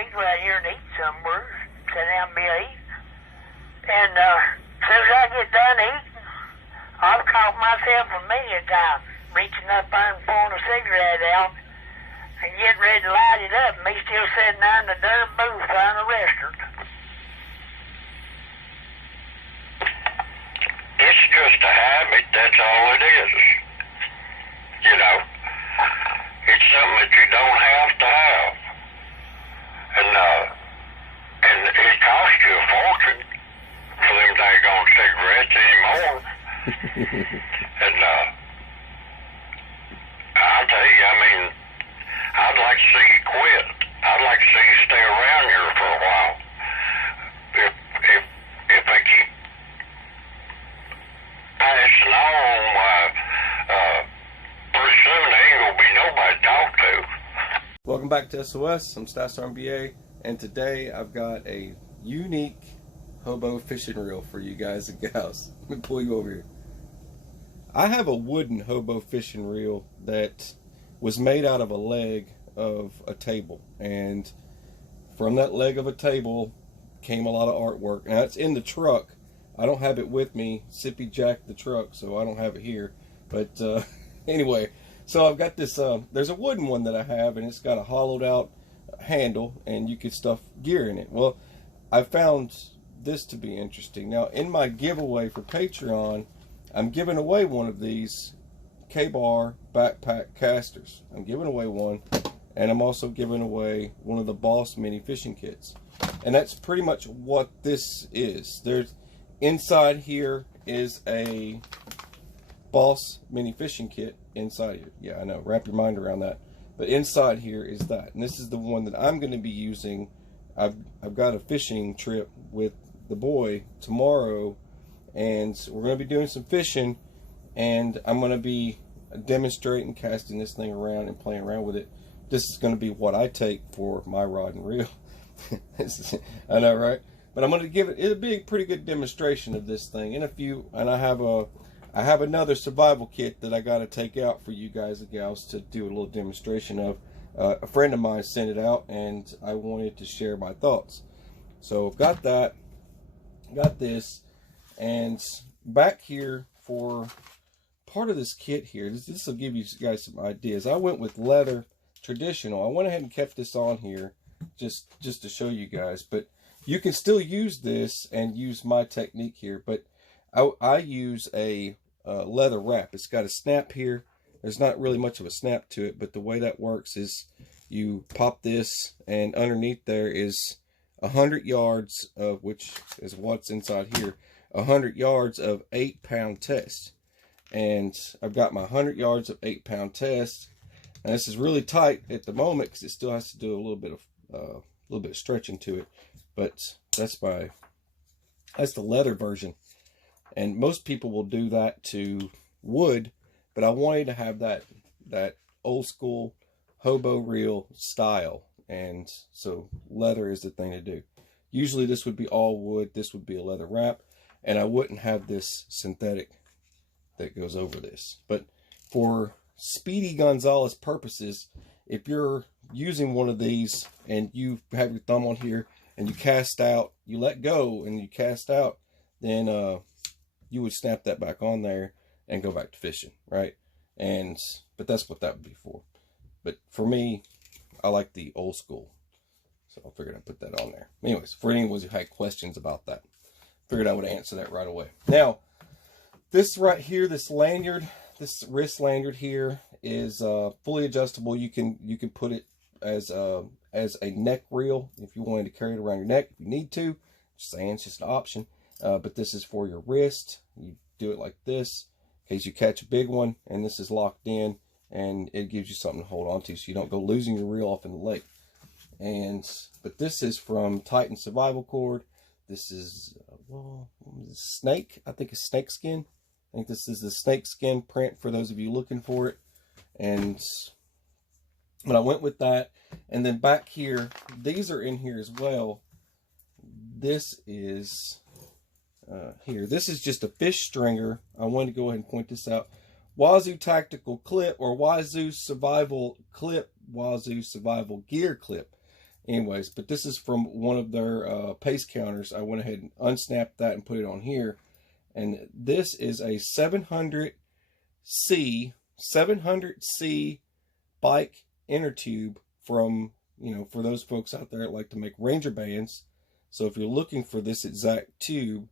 we go out here and eat somewhere, sit down and be eating. And as soon as I get done eating, I've caught myself a million times reaching up there and pulling a cigarette out and getting ready to light it up, and me still sitting there in the dirt booth there in the restaurant. It's just a habit, that's all it is. You know, it's something that you don't have to have. And it costs you a fortune for them daggone cigarettes anymore. And I'll tell you, I mean, I'd like to see you quit. I'd like to see you stay around here for a while. If they keep passing on, pretty soon there ain't gonna be nobody to talk to. Welcome back to SOS. I'm Kaster MBA, and today I've got a unique hobo fishing reel for you guys and gals. Let me pull you over here. I have a wooden hobo fishing reel that was made out of a leg of a table, and from that leg of a table came a lot of artwork. Now it's in the truck. I don't have it with me. Sippy jacked the truck, so I don't have it here. But anyway, so I've got this, there's a wooden one that I have, and it's got a hollowed out handle, and you can stuff gear in it. Well, I found this to be interesting. Now, in my giveaway for Patreon, I'm giving away one of these K-Bar backpack casters. I'm giving away one, and I'm also giving away one of the Boss mini fishing kits. And that's pretty much what this is. There's inside here is a Boss mini fishing kit inside here. Yeah, I know, wrap your mind around that. But inside here is that, and this is the one that I'm going to be using. I've got a fishing trip with the boy tomorrow, and we're going to be doing some fishing, and I'm going to be demonstrating casting this thing around and playing around with it. This is going to be what I take for my rod and reel. I know, right? But I'm going to give it, it'll be a pretty good demonstration of this thing in a few, and I have another survival kit that I got to take out for you guys and gals to do a little demonstration of. A friend of mine sent it out, and I wanted to share my thoughts. So I've got that, got this, and back here for part of this kit here, this will give you guys some ideas. I went with leather traditional. I went ahead and kept this on here just to show you guys, but you can still use this and use my technique here, but I use a leather wrap. It's got a snap here. There's not really much of a snap to it, but the way that works is you pop this, and underneath there is 100 yards of, which is what's inside here, 100 yards of 8-pound test. And I've got my 100 yards of 8-pound test, and this is really tight at the moment because it still has to do a little bit of stretching to it. But that's the leather version, and most people will do that to wood. But I wanted to have that old school hobo reel style, and so leather is the thing to do. Usually this would be all wood, this would be a leather wrap, and I wouldn't have this synthetic that goes over this. But for Speedy Gonzalez purposes, if you're using one of these and you have your thumb on here and you cast out, you let go and you cast out, then you would snap that back on there and go back to fishing, right? But that's what that would be for. But for me, I like the old school, so I figured I'd put that on there. Anyways, for anyone who had questions about that, figured I would answer that right away. Now, this right here, this lanyard, this wrist lanyard here is fully adjustable. You can put it as a neck reel if you wanted to carry it around your neck. If you need to, just saying, it's just an option. But this is for your wrist. You do it like this in case you catch a big one, and this is locked in, and it gives you something to hold on to so you don't go losing your reel off in the lake. But this is from Titan Survival Cord. This is snake. I think it's snake skin. I think this is the snake skin print for those of you looking for it. But I went with that. And then back here, these are in here as well. This is here. This is just a fish stringer. I wanted to go ahead and point this out. Wazoo Tactical Clip, or Wazoo Survival Clip, Wazoo Survival Gear Clip. Anyways, but this is from one of their pace counters. I went ahead and unsnapped that and put it on here. And this is a 700C bike inner tube from, you know, for those folks out there that like to make Ranger bands. So if you're looking for this exact tube,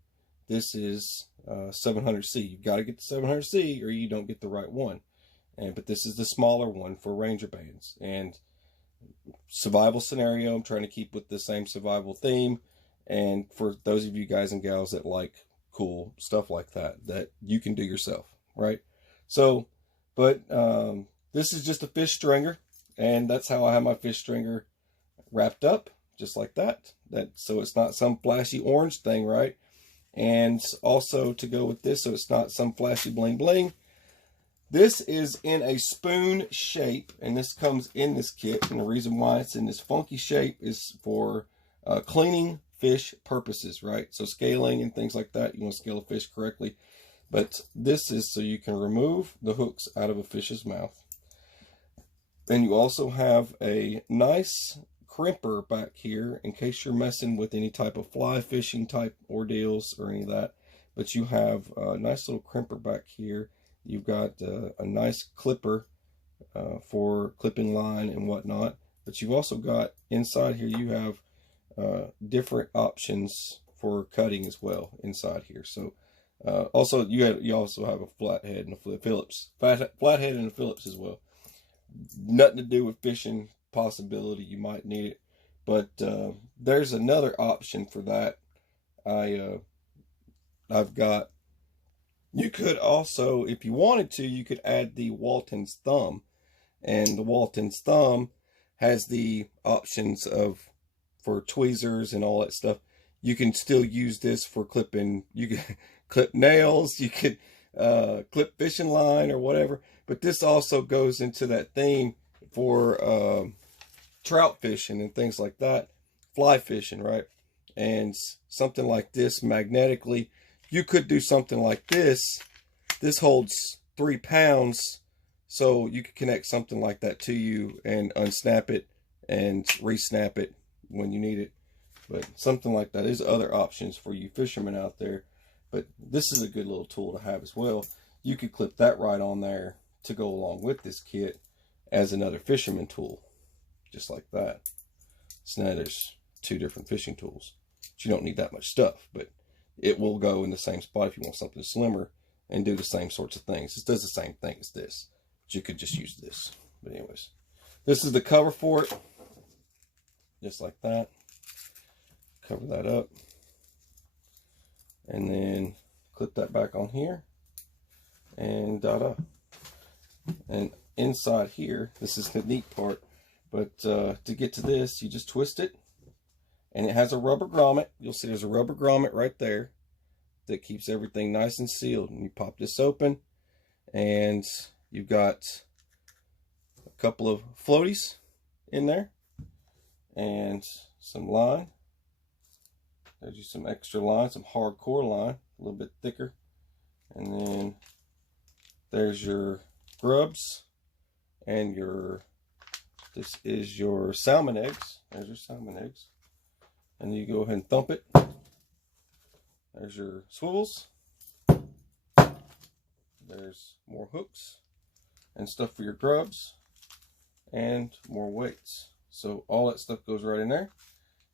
this is 700C. You've got to get the 700C or you don't get the right one. But this is the smaller one for Ranger bands. And survival scenario, I'm trying to keep with the same survival theme. And for those of you guys and gals that like cool stuff like that, that you can do yourself, right? So, but this is just a fish stringer, and that's how I have my fish stringer wrapped up, just like that. So it's not some flashy orange thing, right? And also to go with this, so it's not some flashy bling bling. This is in a spoon shape, and this comes in this kit. And the reason why it's in this funky shape is for cleaning fish purposes, right? So scaling and things like that, you want to scale a fish correctly. But this is so you can remove the hooks out of a fish's mouth. Then you also have a nice crimper back here in case you're messing with any type of fly fishing type ordeals or any of that. But you have a nice little crimper back here. You've got a nice clipper for clipping line and whatnot. But you've also got inside here, you have different options for cutting as well inside here. So also you also have a flathead and a Phillips, flathead and a Phillips as well. Nothing to do with fishing possibility. You might need it, but there's another option for that. I've got. You could also, if you wanted to, you could add the Walton's thumb, and the Walton's thumb has the options of for tweezers and all that stuff. You can still use this for clipping. You can clip nails. You could clip fishing line or whatever. But this also goes into that theme for trout fishing and things like that, fly fishing, right? And something like this magnetically. You could do something like this. This holds 3 pounds, so you could connect something like that to you and unsnap it and re-snap it when you need it. But something like that. There's other options for you fishermen out there, but this is a good little tool to have as well. You could clip that right on there to go along with this kit as another fisherman tool, just like that. So now there's 2 different fishing tools. But you don't need that much stuff, but it will go in the same spot if you want something slimmer and do the same sorts of things. This does the same thing as this, but you could just use this. But anyways, this is the cover for it, just like that. Cover that up, and then clip that back on here, and and inside here, this is the neat part, but to get to this, you just twist it. And it has a rubber grommet. You'll see there's a rubber grommet right there that keeps everything nice and sealed. And you pop this open, and you've got a couple of floaties in there and some line. There's just some extra line, some hardcore line, a little bit thicker. And then there's your grubs and this is your salmon eggs. There's your salmon eggs. And you go ahead and thump it. There's your swivels. There's more hooks and stuff for your grubs and more weights. So all that stuff goes right in there.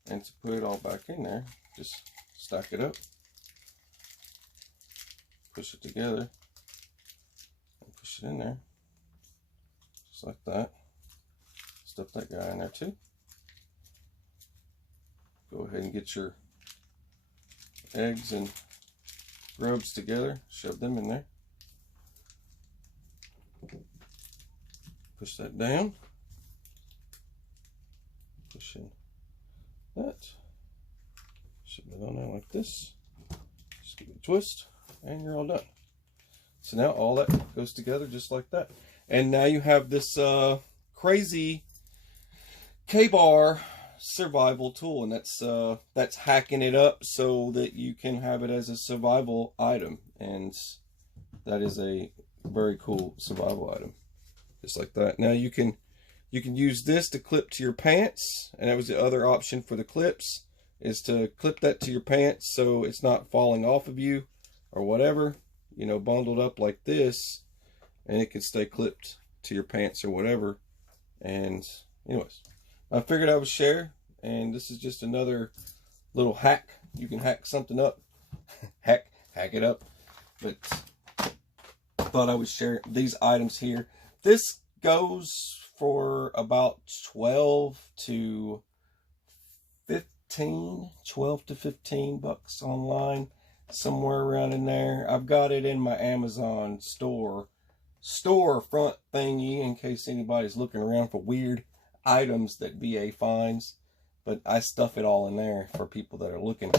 And to put it all back in there, just stack it up, push it together, and push it in there, just like that. Stuff that guy in there too. Go ahead and get your eggs and grubs together, shove them in there. Push that down. Push in that. Shove it on there like this. Just give it a twist, and you're all done. So now all that goes together just like that. And now you have this crazy K-bar survival tool, and that's hacking it up so that you can have it as a survival item, and that is a very cool survival item, just like that. Now you can You can use this to clip to your pants, and that was the other option for the clips, is to clip that to your pants so it's not falling off of you or whatever, you know, bundled up like this, and it can stay clipped to your pants or whatever. And anyways, I figured I would share, and this is just another little hack. You can hack something up. hack it up. But I thought I would share these items here. This goes for about 12 to 15 bucks online, somewhere around in there. I've got it in my Amazon store front thingy in case anybody's looking around for weird items that VA finds, but I stuff it all in there for people that are looking.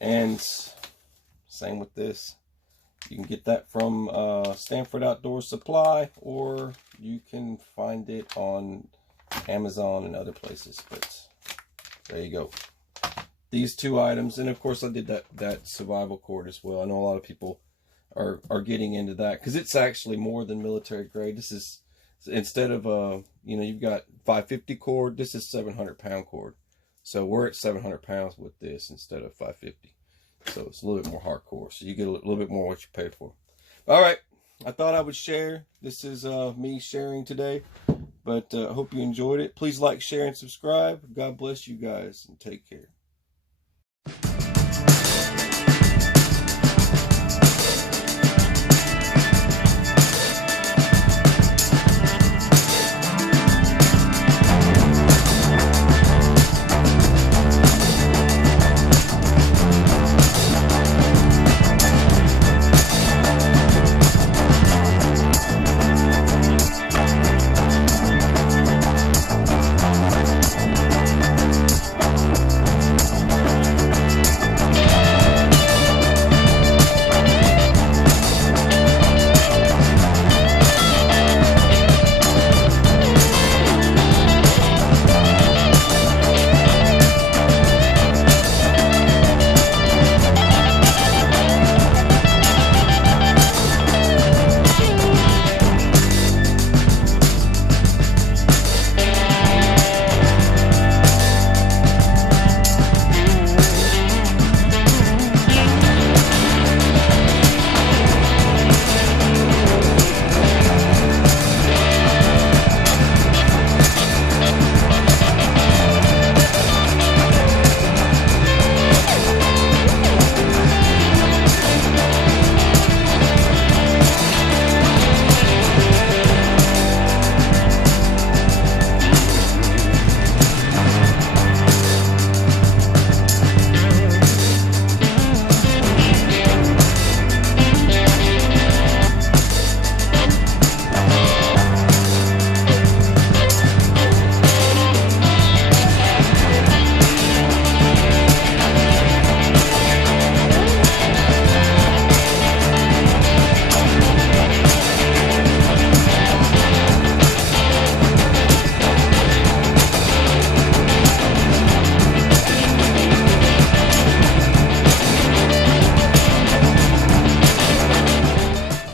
And same with this. You can get that from Stanford Outdoor Supply, or you can find it on Amazon and other places. But there you go. These two items, and of course I did that survival cord as well. I know a lot of people are getting into that because it's actually more than military grade. This is, instead of you know, you've got 550 cord, this is 700-pound cord. So we're at 700 pounds with this instead of 550. So it's a little bit more hardcore. So you get a little bit more what you paid for. All right, I thought I would share. This is me sharing today, but I hope you enjoyed it. Please like, share, and subscribe. God bless you guys, and take care.